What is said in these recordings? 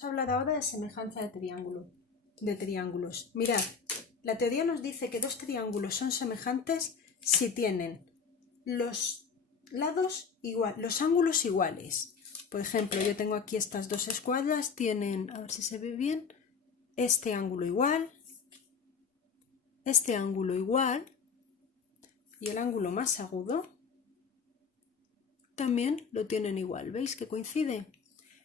Vamos a hablar ahora de semejanza de triángulos. Mirad, la teoría nos dice que dos triángulos son semejantes si tienen los lados los ángulos iguales. Por ejemplo, yo tengo aquí estas dos escuadras, tienen, a ver si se ve bien, este ángulo igual y el ángulo más agudo también lo tienen igual. ¿Veis que coincide?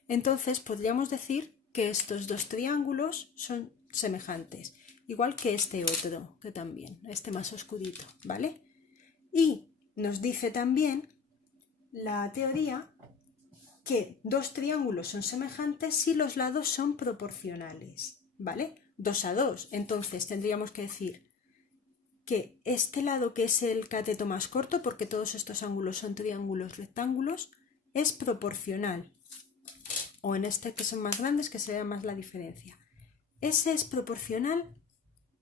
Entonces podríamos decir que estos dos triángulos son semejantes, igual que este otro, que también, este más oscurito, ¿vale? Y nos dice también la teoría que dos triángulos son semejantes si los lados son proporcionales, ¿vale? 2 a 2. Entonces tendríamos que decir que este lado, que es el cateto más corto, porque todos estos ángulos son triángulos rectángulos, es proporcional. O en este que son más grandes, que se vea más la diferencia. Ese es proporcional,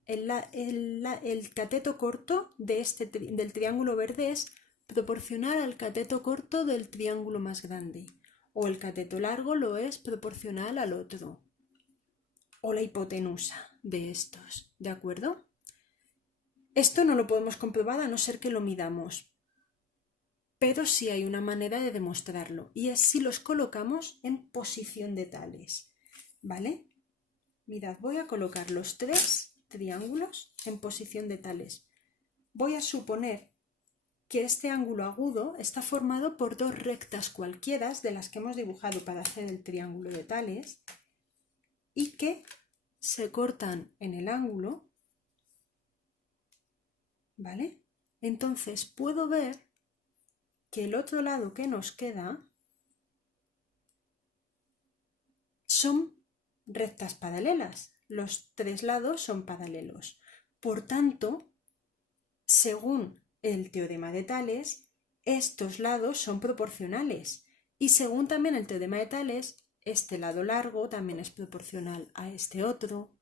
el cateto corto del triángulo verde es proporcional al cateto corto del triángulo más grande. O el cateto largo lo es proporcional al otro. O la hipotenusa de estos, ¿de acuerdo? Esto no lo podemos comprobar a no ser que lo midamos. Pero sí hay una manera de demostrarlo, y es si los colocamos en posición de tales, ¿vale? Mirad, voy a colocar los tres triángulos en posición de tales. Voy a suponer que este ángulo agudo está formado por dos rectas cualquiera de las que hemos dibujado para hacer el triángulo de tales y que se cortan en el ángulo, ¿vale? Entonces puedo ver que el otro lado que nos queda son rectas paralelas. Los tres lados son paralelos. Por tanto, según el teorema de Tales, estos lados son proporcionales. Y según también el teorema de Tales, este lado largo también es proporcional a este otro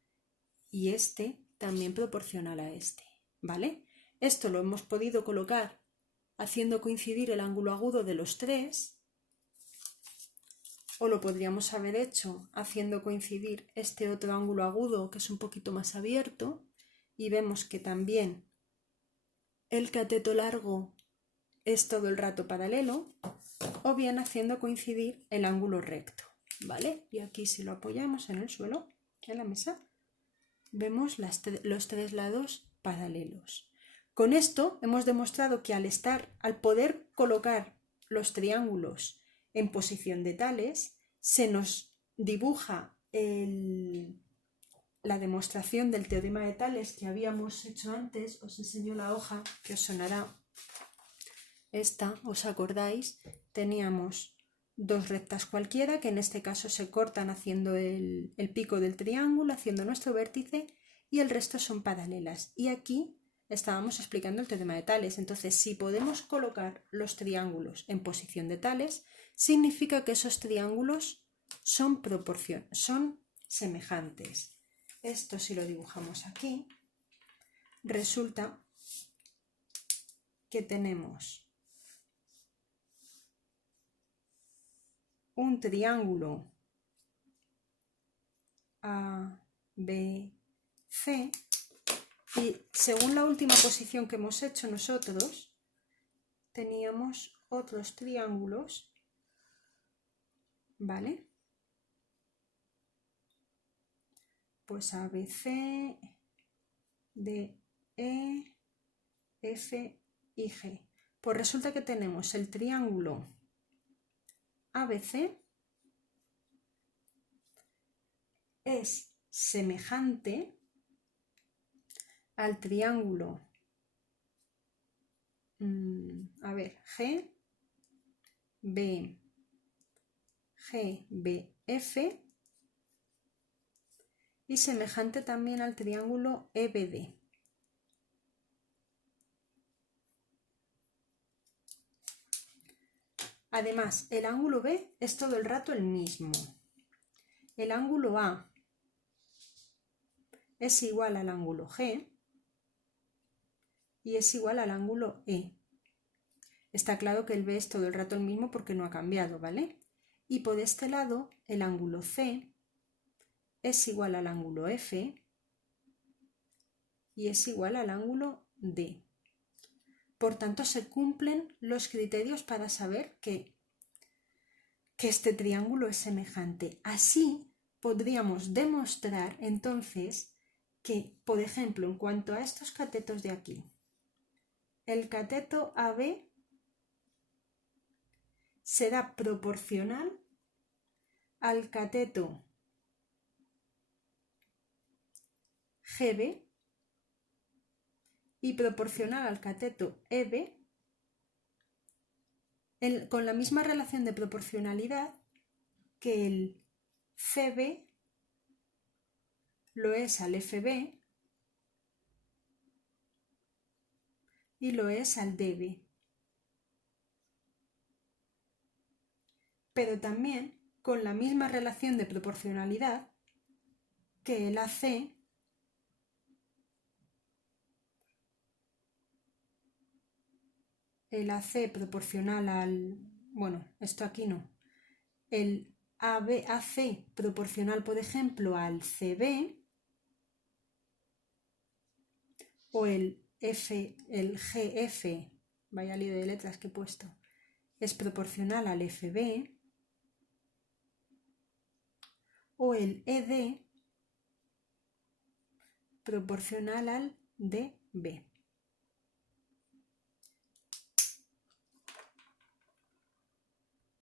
y este también proporcional a este, ¿vale? Esto lo hemos podido colocar haciendo coincidir el ángulo agudo de los tres, o lo podríamos haber hecho haciendo coincidir este otro ángulo agudo que es un poquito más abierto y vemos que también el cateto largo es todo el rato paralelo, o bien haciendo coincidir el ángulo recto, ¿vale? Y aquí si lo apoyamos en el suelo, en la mesa, vemos los tres lados paralelos. Con esto hemos demostrado que al poder colocar los triángulos en posición de tales, se nos dibuja la demostración del teorema de Tales que habíamos hecho antes. Os enseño la hoja que os sonará. Esta, ¿os acordáis? Teníamos dos rectas cualquiera que en este caso se cortan haciendo el pico del triángulo, haciendo nuestro vértice, y el resto son paralelas. Y aquí estábamos explicando el teorema de Tales. Entonces, si podemos colocar los triángulos en posición de Tales, significa que esos triángulos son semejantes. Esto, si lo dibujamos aquí, resulta que tenemos un triángulo A, B, C, y según la última posición que hemos hecho nosotros, teníamos otros triángulos, ¿vale? Pues A, B, C, D, E, F y G. Pues resulta que tenemos el triángulo ABC es semejante al triángulo G, B, G, B, F, y semejante también al triángulo EBD. Además, el ángulo B es todo el rato el mismo. El ángulo A es igual al ángulo G y es igual al ángulo E. Está claro que el B es todo el rato el mismo porque no ha cambiado, ¿vale? Y por este lado, el ángulo C es igual al ángulo F y es igual al ángulo D. Por tanto, se cumplen los criterios para saber que este triángulo es semejante. Así podríamos demostrar entonces que, por ejemplo, en cuanto a estos catetos de aquí, el cateto AB será proporcional al cateto GB y proporcional al cateto EB con la misma relación de proporcionalidad que el CB lo es al FB y lo es al DB. Pero también con la misma relación de proporcionalidad que el AC proporcional al... bueno, esto aquí no. El AC proporcional, por ejemplo, al CB o el GF, vaya lío de letras que he puesto, es proporcional al FB o el ED proporcional al DB.